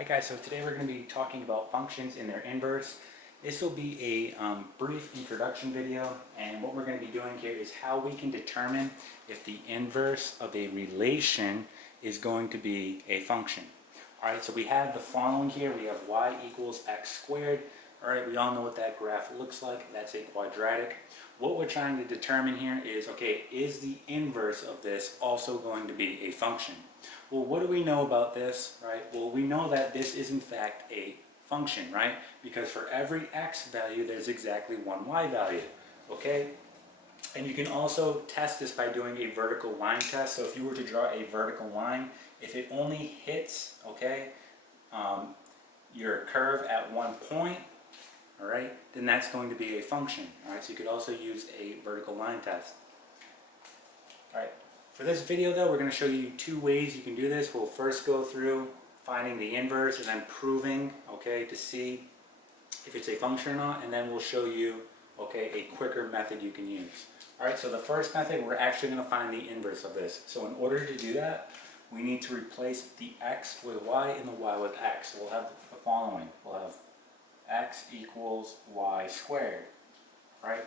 Alright guys, so today we're going to be talking about functions in their inverse. This will be a brief introduction video, and what we're going to be doing here is how we can determine if the inverse of a relation is going to be a function. Alright, so we have the following here. We have y equals x squared. Alright, we all know what that graph looks like. That's a quadratic. What we're trying to determine here is, okay, is the inverse of this also going to be a function? Well, what do we know about this, right? Well, we know that this is in fact a function, right? Because for every x value, there's exactly one y value, okay? And you can also test this by doing a vertical line test. So if you were to draw a vertical line, if it only hits, okay, your curve at one point, all right, then that's going to be a function, all right? So you could also use a vertical line test. All right, for this video though, we're going to show you two ways you can do this. We'll first go through finding the inverse and then proving, okay, to see if it's a function or not, and then we'll show you, okay, a quicker method you can use. All right, so the first method, we're actually going to find the inverse of this. So in order to do that, we need to replace the x with y and the y with x. So we'll have the following. We'll have x equals y squared, right?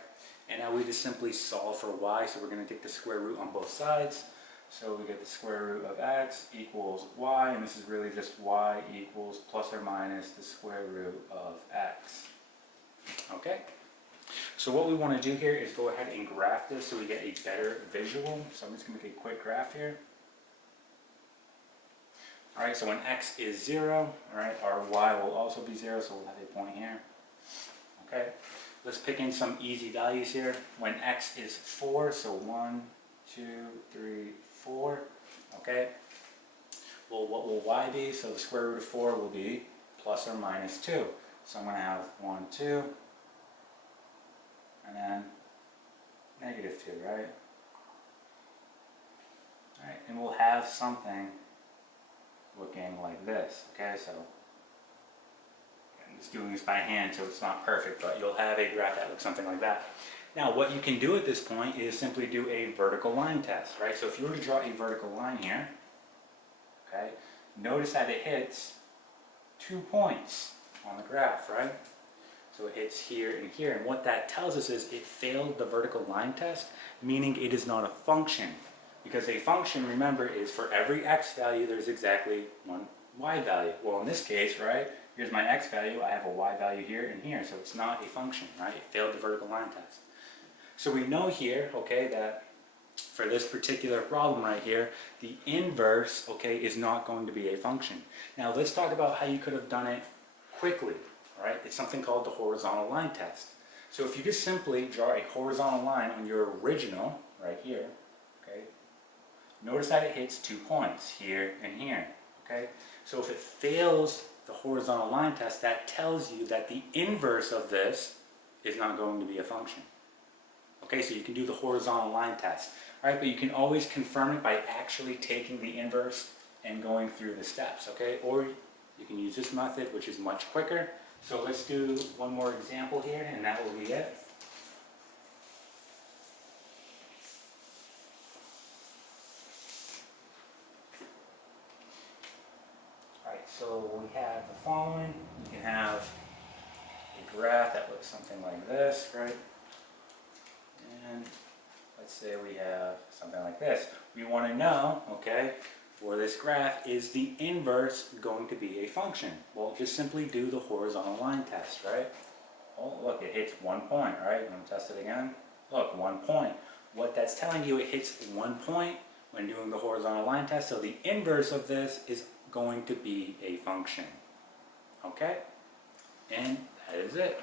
And now we just simply solve for y, so we're going to take the square root on both sides. So we get the square root of x equals y, and this is really just y equals plus or minus the square root of x. Okay? So what we want to do here is go ahead and graph this so we get a better visual. So I'm just going to make a quick graph here. Alright, so when x is 0, alright, our y will also be 0, so we'll have a point here. Okay, let's pick in some easy values here. When x is 4, so 1, 2, 3, 4, okay. Well, what will y be? So the square root of 4 will be plus or minus 2. So I'm going to have 1, 2, and then negative 2, right? Alright, and we'll have something looking like this, okay? So I'm just doing this by hand, so it's not perfect, but you'll have a graph that looks something like that. Now, what you can do at this point is simply do a vertical line test, right? So if you were to draw a vertical line here, okay, notice that it hits 2 points on the graph, right? So it hits here and here, and what that tells us is it failed the vertical line test, meaning it is not a function. Because a function, remember, is for every x value, there's exactly one y value. Well, in this case, right, here's my x value, I have a y value here and here, so it's not a function, right? It failed the vertical line test. So we know here, okay, that for this particular problem right here, the inverse, okay, is not going to be a function. Now, let's talk about how you could have done it quickly, right? It's something called the horizontal line test. So if you just simply draw a horizontal line on your original, right here, okay, notice that it hits 2 points here and here, okay? So if it fails the horizontal line test, that tells you that the inverse of this is not going to be a function. Okay, so you can do the horizontal line test, all right? But you can always confirm it by actually taking the inverse and going through the steps, okay? Or you can use this method, which is much quicker. So let's do one more example here, and that will be it. So we have the following. You can have a graph that looks something like this, right? And let's say we have something like this. We want to know, okay, for this graph, is the inverse going to be a function? Well, just simply do the horizontal line test, right? Oh, look, it hits 1 point, right? You want to test it again? Look, 1 point. What that's telling you, it hits 1 point when doing the horizontal line test. So the inverse of this is going to be a function. Okay? And that is it.